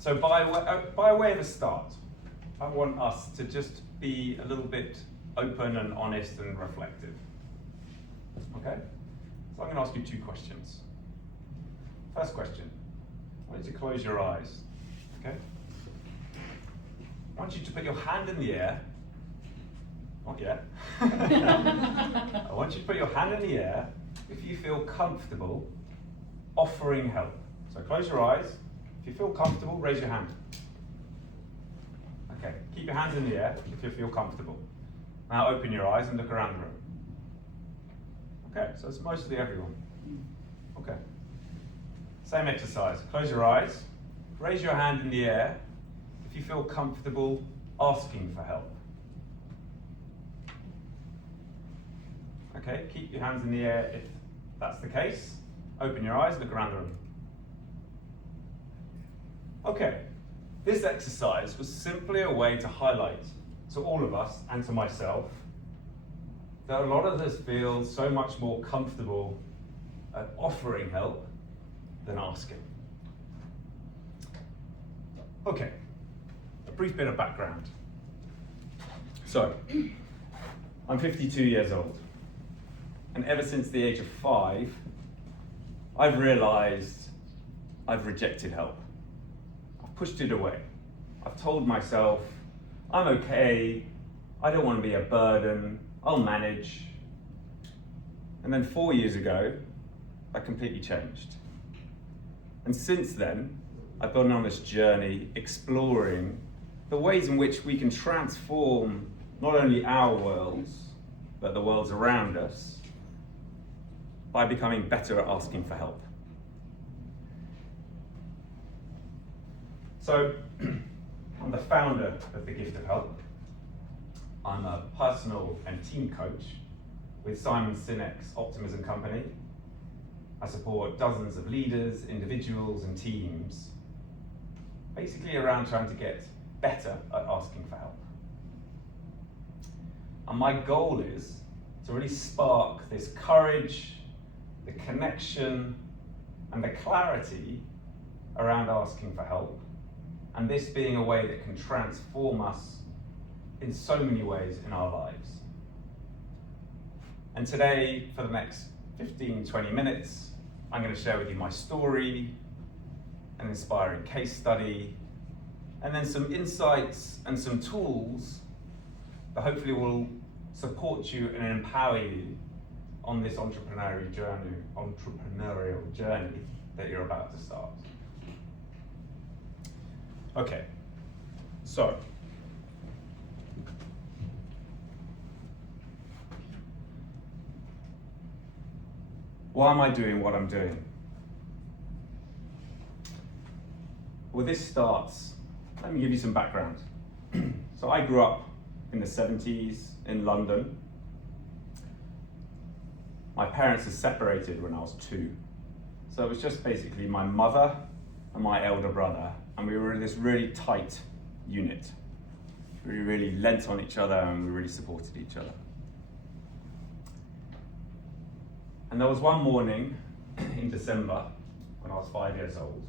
So by way of a start, I want us to just be a little bit open and honest and reflective. Okay? So I'm going to ask you 2 questions. First question, I want you to close your eyes. Okay? I want you to put your hand in the air. Not yet. I want you to put your hand in the air if you feel comfortable offering help. So close your eyes. If you feel comfortable, raise your hand. Okay, keep your hands in the air if you feel comfortable. Now open your eyes and look around the room. Okay, so it's mostly everyone. Okay. Same exercise. Close your eyes. Raise your hand in the air if you feel comfortable asking for help. Okay, keep your hands in the air if that's the case. Open your eyes, look around the room. Okay, this exercise was simply a way to highlight to all of us and to myself that a lot of us feel so much more comfortable at offering help than asking. Okay, a brief bit of background. So, I'm 52 years old, and ever since the age of 5, I've realized I've rejected help. I've pushed it away. I've told myself, I'm okay, I don't want to be a burden, I'll manage. And then 4 years ago, I completely changed. And since then, I've gone on this journey exploring the ways in which we can transform not only our worlds, but the worlds around us by becoming better at asking for help. So, I'm the founder of The Gift of Help. I'm a personal and team coach with Simon Sinek's Optimism Company. I support dozens of leaders, individuals, and teams, basically around trying to get better at asking for help. And my goal is to really spark this courage, the connection, and the clarity around asking for help, and this being a way that can transform us in so many ways in our lives. And today, for the next 15-20 minutes, I'm going to share with you my story, an inspiring case study, and then some insights and some tools that hopefully will support you and empower you on this entrepreneurial journey that you're about to start. Okay, so why am I doing what I'm doing? Well, this starts, let me give you some background. So I grew up in the 70s in London. My parents had separated when I was 2. So it was just basically my mother and my elder brother, and we were this really tight unit. We really lent on each other and we really supported each other. And there was one morning in December when I was 5 years old,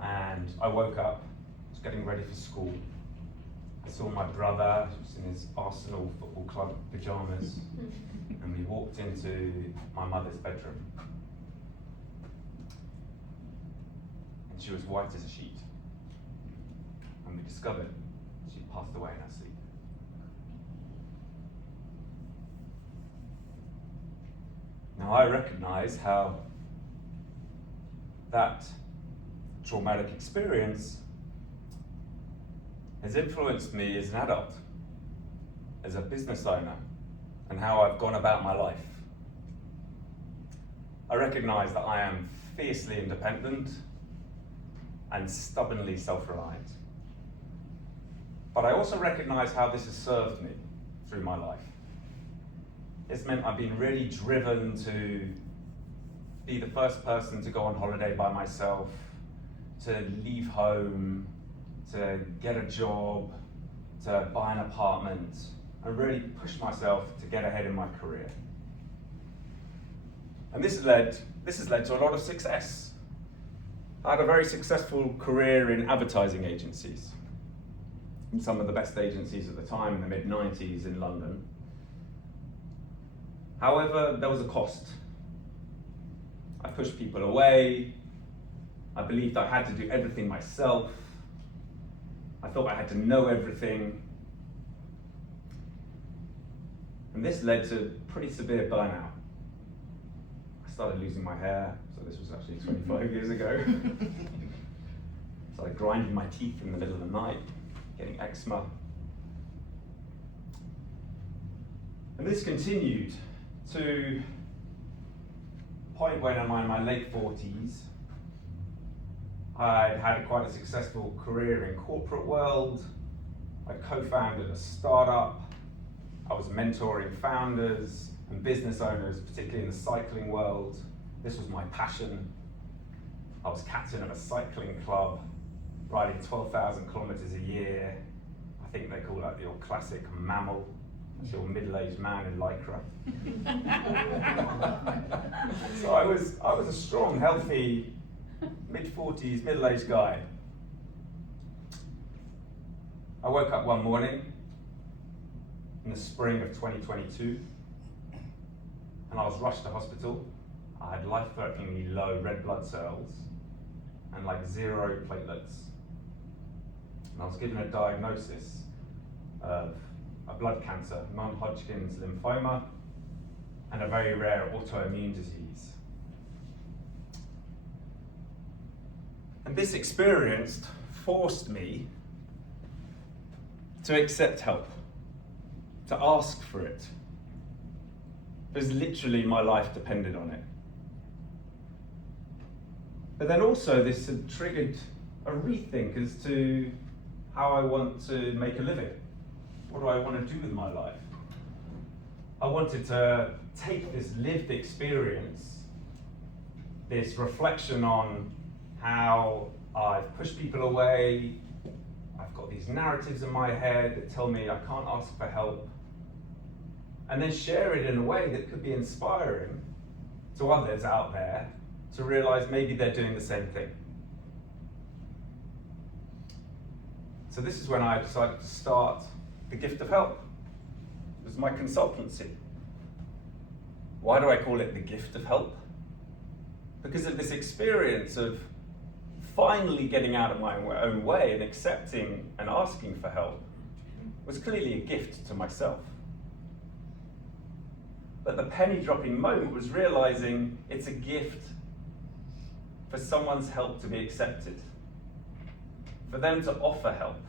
and I woke up, was getting ready for school. I saw my brother, he was in his Arsenal Football Club pajamas, and we walked into my mother's bedroom. And she was white as a sheet. And we discovered she'd passed away in her sleep. Now I recognize how that traumatic experience has influenced me as an adult, as a business owner, and how I've gone about my life. I recognize that I am fiercely independent and stubbornly self-reliant. But I also recognize how this has served me through my life. It's meant I've been really driven to be the first person to go on holiday by myself, to leave home, to get a job, to buy an apartment, and really push myself to get ahead in my career. And this has led to a lot of success. I had a very successful career in advertising agencies, some of the best agencies at the time in the mid-90s in London. However, there was a cost. I pushed people away. I believed I had to do everything myself. I thought I had to know everything. And this led to pretty severe burnout. I started losing my hair, so this was actually 25 years ago. Started grinding my teeth in the middle of the night, getting eczema. And this continued to a point when I'm in my late 40s. I'd had quite a successful career in corporate world. I co-founded a startup. I was mentoring founders and business owners, particularly in the cycling world. This was my passion. I was captain of a cycling club, riding 12,000 kilometers a year. I think they call that your classic mammal. That's your middle-aged man in lycra. So I was a strong, healthy, mid-40s, middle-aged guy. I woke up one morning in the spring of 2022, and I was rushed to hospital. I had life-threateningly low red blood cells and like 0 platelets. And I was given a diagnosis of a blood cancer, non-Hodgkin's lymphoma, and a very rare autoimmune disease. And this experience forced me to accept help, to ask for it, because literally my life depended on it. But then also this had triggered a rethink as to how I want to make a living. What do I want to do with my life? I wanted to take this lived experience, this reflection on how I've pushed people away, I've got these narratives in my head that tell me I can't ask for help, and then share it in a way that could be inspiring to others out there to realize maybe they're doing the same thing. So this is when I decided to start The Gift of Help. It was my consultancy. Why do I call it The Gift of Help? Because of this experience of finally getting out of my own way and accepting and asking for help was clearly a gift to myself. But the penny dropping moment was realizing it's a gift for someone's help to be accepted, for them to offer help,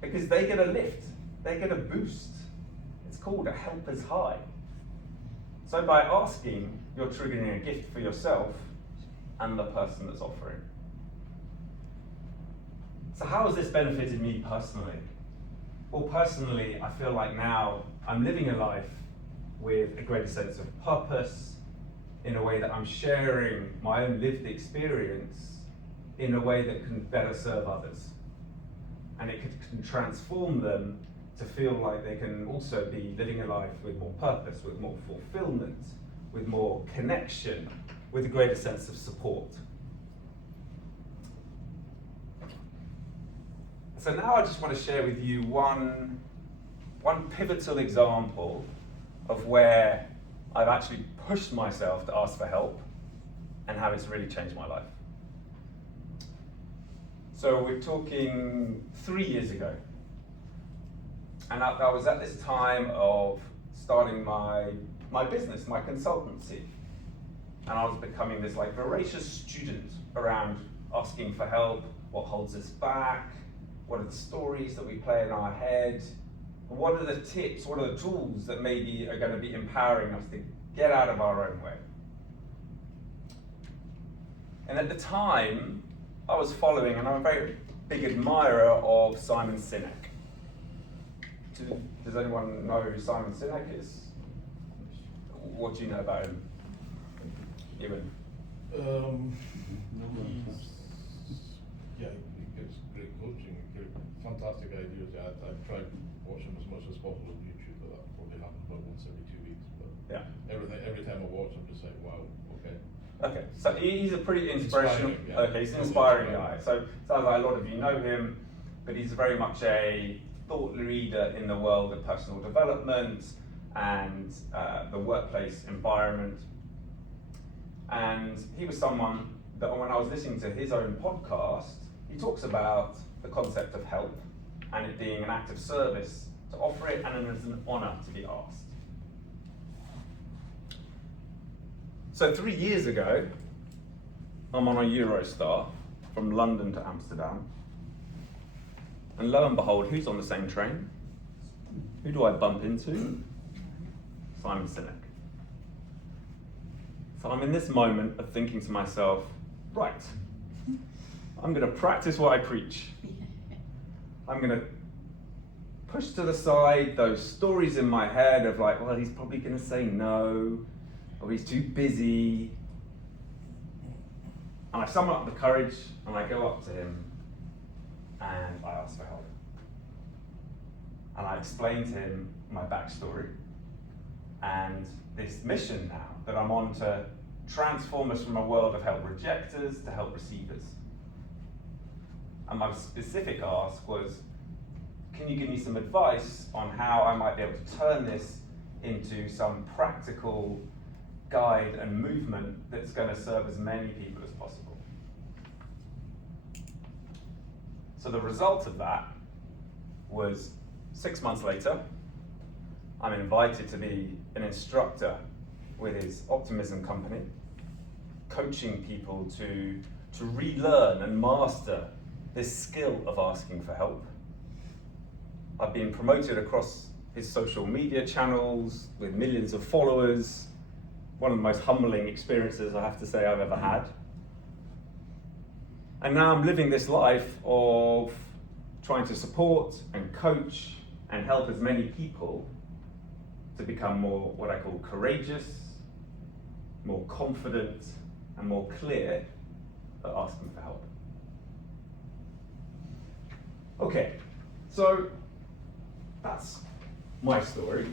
because they get a lift, they get a boost. It's called a helper's high. So by asking, you're triggering a gift for yourself and the person that's offering. So how has this benefited me personally? Well, personally, I feel like now I'm living a life with a greater sense of purpose, in a way that I'm sharing my own lived experience in a way that can better serve others. And it can transform them to feel like they can also be living a life with more purpose, with more fulfillment, with more connection, with a greater sense of support. So now I just want to share with you one pivotal example of where I've actually pushed myself to ask for help and how it's really changed my life. So we're talking 3 years ago. And I was at this time of starting my business, my consultancy. And I was becoming this like voracious student around asking for help, what holds us back, what are the stories that we play in our head, and what are the tips, what are the tools that maybe are going to be empowering us to get out of our own way. And at the time, I was following, and I'm a very big admirer of Simon Sinek. Does anyone know who Simon Sinek is? What do you know about him, Ewan? Yeah, he gives great coaching, fantastic ideas. Yeah, I've tried watching as much as possible on YouTube, but that probably happens about once every 2 weeks. But Yeah. every time I watch, I'm just like, wow, okay. Okay, so he's a pretty inspirational. Inspiring, yeah. Okay, he's an inspiring guy. So sounds like a lot of you know him, but he's very much a thought leader in the world of personal development and the workplace environment. And he was someone that when I was listening to his own podcast, he talks about the concept of help and it being an act of service to offer it and it is an honour to be asked. So 3 years ago, I'm on a Eurostar from London to Amsterdam. And lo and behold, who's on the same train? Who do I bump into? Simon Sinek. So I'm in this moment of thinking to myself, right, I'm going to practice what I preach. I'm going to push to the side those stories in my head of like, well, he's probably going to say no, or he's too busy. And I summon up the courage and I go up to him and I ask for help. And I explain to him my backstory and this mission now that I'm on to transform us from a world of help rejectors to help receivers. And my specific ask was, can you give me some advice on how I might be able to turn this into some practical guide and movement that's going to serve as many people as possible? So the result of that was 6 months later, I'm invited to be an instructor with his Optimism company, coaching people to relearn and master this skill of asking for help. I've been promoted across his social media channels with millions of followers. One of the most humbling experiences I have to say I've ever had. And now I'm living this life of trying to support and coach and help as many people to become more what I call courageous, more confident, and more clear at asking for help. Okay, so that's my story.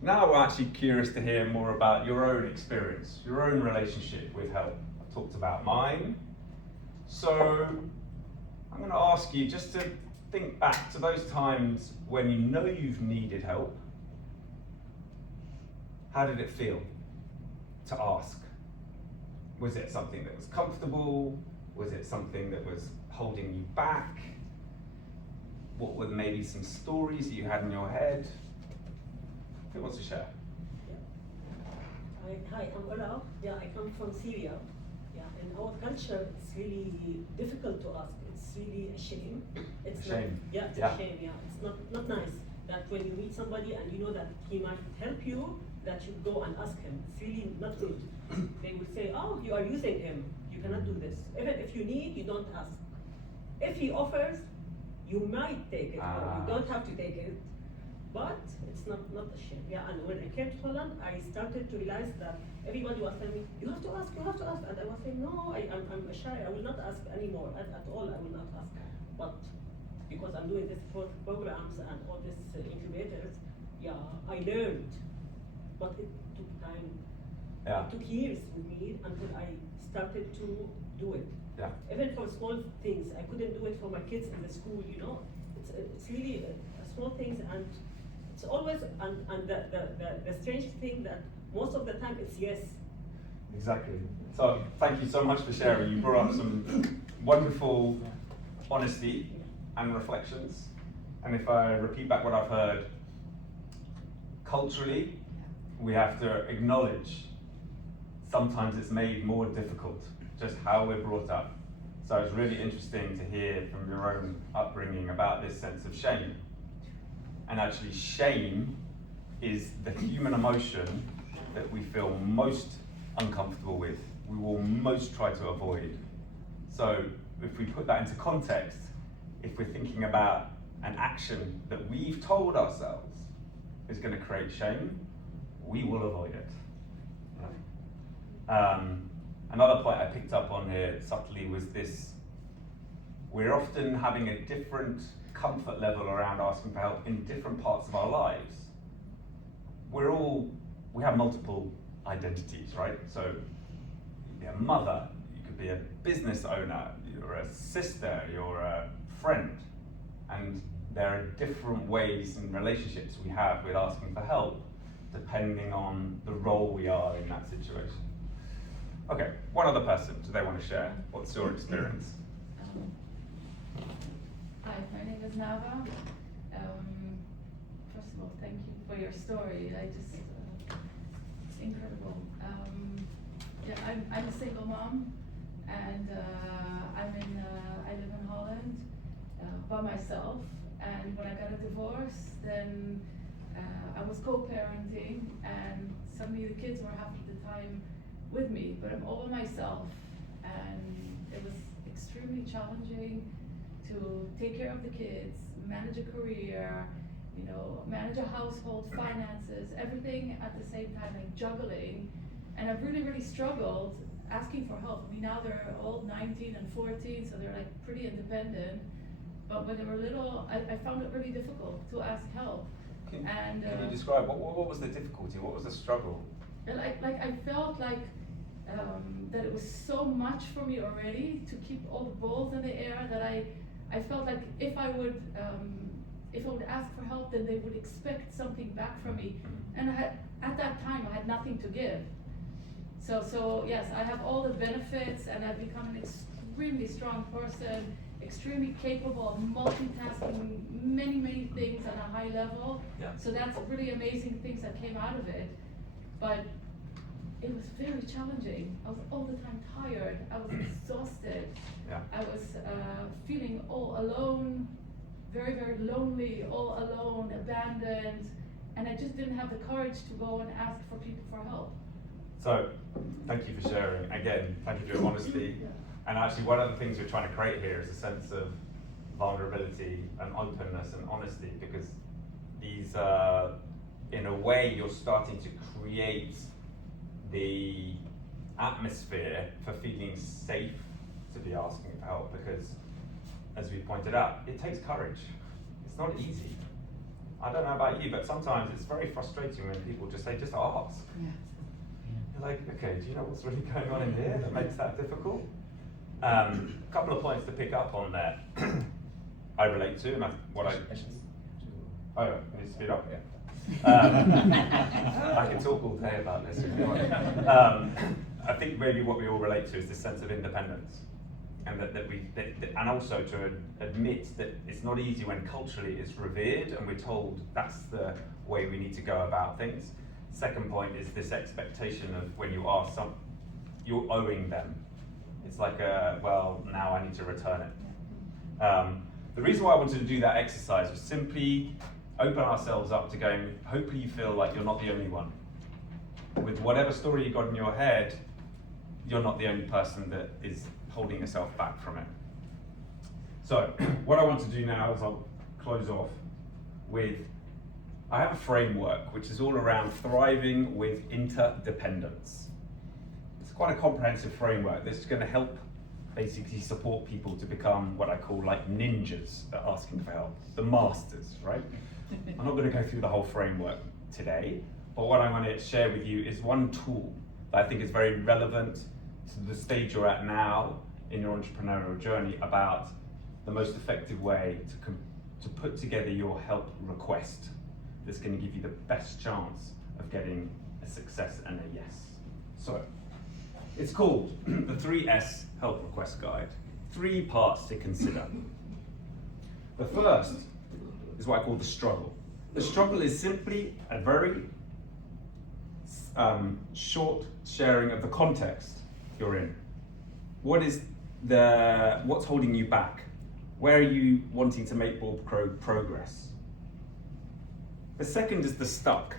Now we're actually curious to hear more about your own experience, your own relationship with help. I've talked about mine. So I'm going to ask you just to think back to those times when you know you've needed help. How did it feel to ask? Was it something that was comfortable? Was it something that was holding you back? What were maybe some stories that you had in your head? Who wants to share? Hi, I'm Ola. Yeah, I come from Syria. Yeah, in our culture, it's really difficult to ask. It's really a shame. It's A shame. Not, yeah, it's a shame. Yeah, it's not nice that when you meet somebody and you know that he might help you, that you go and ask him. It's really not good. They will say, "Oh, you are using him. You cannot do this." Even if you need, you don't ask. If he offers, you might take it, or you don't have to take it. But it's not a shame. Yeah, and when I came to Holland, I started to realize that everybody was telling me, you have to ask, and I was saying, no, I'm shy, I will not ask anymore, at all, I will not ask. But because I'm doing this for programs and all these incubators, yeah, I learned, but it took time. Yeah. It took years with me until I started to do it. Yeah. Even for small things, I couldn't do it for my kids in the school, you know. It's really small things, and it's always, and the strange thing that most of the time it's yes. Exactly. So thank you so much for sharing. You brought up some wonderful honesty and reflections. And if I repeat back what I've heard, culturally, we have to acknowledge sometimes it's made more difficult, just how we're brought up. So it's really interesting to hear from your own upbringing about this sense of shame. And actually, shame is the human emotion that we feel most uncomfortable with, we will most try to avoid. So if we put that into context, if we're thinking about an action that we've told ourselves is going to create shame, we will avoid it. Another point I picked up on here subtly was this: we're often having a different comfort level around asking for help in different parts of our lives. We're all we have multiple identities, right? So you could be a mother, you could be a business owner, you're a sister, you're a friend, and there are different ways and relationships we have with asking for help depending on the role we are in that situation. Okay, one other person, do they want to share? What's your experience? Hi, my name is Nava. First of all, thank you for your story. It's incredible. Yeah, I'm a single mom, and I live in Holland by myself. And when I got a divorce, then I was co-parenting, and suddenly the kids were half of the time with me, but I'm all by myself, and it was extremely challenging to take care of the kids, manage a career, manage a household, finances, everything at the same time, like juggling. And I've really, really struggled asking for help. I mean, now they're all 19 and 14, so they're like pretty independent. But when they were little, I found it really difficult to ask help. Can you describe, what was the difficulty? What was the struggle? Like I felt like that it was so much for me already to keep all the balls in the air that I felt like if I would ask for help, then they would expect something back from me. And at that time, I had nothing to give. So yes, I have all the benefits, and I've become an extremely strong person, extremely capable of multitasking many, many things on a high level. Yeah. So that's really amazing things that came out of it. But it was very challenging. I was all the time tired. I was exhausted. Yeah. I was feeling all alone, very, very lonely, all alone, abandoned, and I just didn't have the courage to go and ask for people for help. So, thank you for sharing. Again, thank you for your honesty. Yeah. And actually, one of the things we're trying to create here is a sense of vulnerability and openness and honesty, because these, in a way, you're starting to create the atmosphere for feeling safe to be asking for help, because, as we pointed out, it takes courage. It's not easy. I don't know about you, but sometimes it's very frustrating when people just say, just ask. Yeah. You're like, okay, do you know what's really going on in here that makes that difficult? A couple of points to pick up on there. I relate to, and I need to speed up. I can talk all day about this. If you want. I think maybe what we all relate to is this sense of independence, and and also to admit that it's not easy when culturally it's revered and we're told that's the way we need to go about things. Second point is this expectation of when you ask you're owing them. It's like, well, now I need to return it. The reason why I wanted to do that exercise was simply open ourselves up to going, hopefully you feel like you're not the only one. With whatever story you got in your head, you're not the only person that is holding yourself back from it. So, what I want to do now is I'll close off with, I have a framework which is all around thriving with interdependence. It's quite a comprehensive framework that's going to help basically support people to become what I call like ninjas at asking for help, the masters, right? I'm not going to go through the whole framework today, but what I'm going to share with you is one tool that I think is very relevant to the stage you're at now in your entrepreneurial journey about the most effective way to put together your help request that's going to give you the best chance of getting a success and a yes. So, it's called the 3S Help Request Guide. 3 parts to consider. The first is what I call the struggle. The struggle is simply a very short sharing of the context you're in. What's holding you back? Where are you wanting to make more progress? The second is the stuck.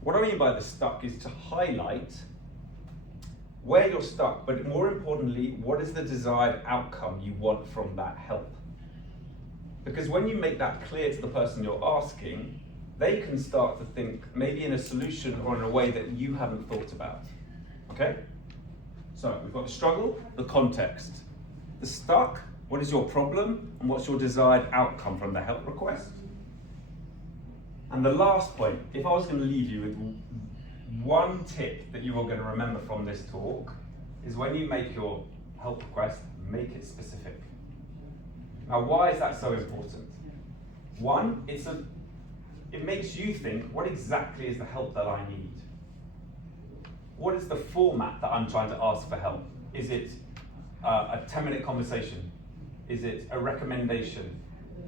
What I mean by the stuck is to highlight where you're stuck, but more importantly, what is the desired outcome you want from that help? Because when you make that clear to the person you're asking, they can start to think maybe in a solution or in a way that you haven't thought about. Okay? So we've got the struggle, the context. The stuck, what is your problem and what's your desired outcome from the help request? And the last point, if I was going to leave you with one tip that you are going to remember from this talk is when you make your help request, make it specific. Now, why is that so important? One, it makes you think, what exactly is the help that I need? What is the format that I'm trying to ask for help? Is it a 10-minute conversation? Is it a recommendation?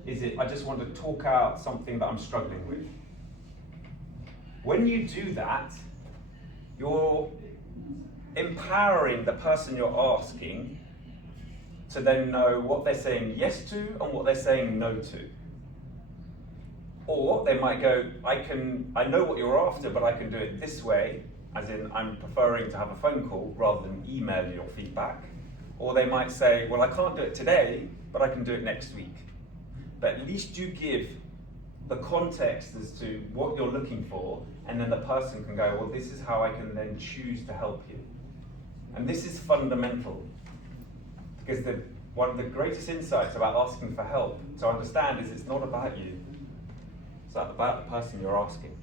Is it, I just want to talk out something that I'm struggling with? When you do that, you're empowering the person you're asking to then know what they're saying yes to and what they're saying no to. Or they might go, I know what you're after, but I can do it this way, as in I'm preferring to have a phone call rather than email your feedback. Or they might say, well, I can't do it today, but I can do it next week. But at least you give the context as to what you're looking for, and then the person can go, well, this is how I can then choose to help you. And this is fundamental, because one of the greatest insights about asking for help to understand is it's not about you. It's about the person you're asking.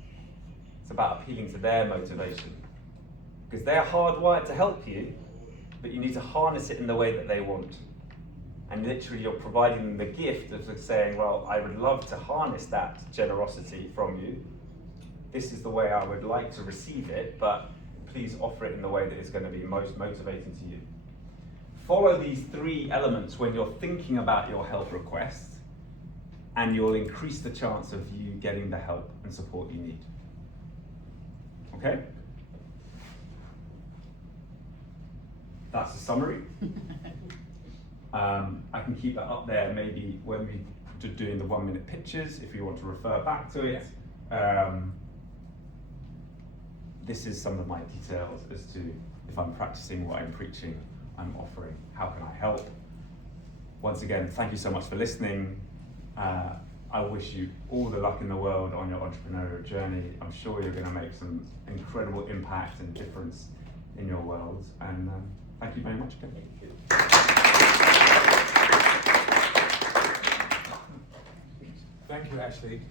It's about appealing to their motivation. Because they're hardwired to help you, but you need to harness it in the way that they want. And literally you're providing them the gift of saying, well, I would love to harness that generosity from you. This is the way I would like to receive it, but please offer it in the way that is going to be most motivating to you. Follow these 3 elements when you're thinking about your help request, and you'll increase the chance of you getting the help and support you need. Okay? That's a summary. I can keep that up there maybe when we're doing the 1-minute pitches, if you want to refer back to it. This is some of my details as to if I'm practicing what I'm preaching, I'm offering, how can I help? Once again, thank you so much for listening. I wish you all the luck in the world on your entrepreneurial journey. I'm sure you're going to make some incredible impact and difference in your world. And thank you very much again. Thank you, Ashley.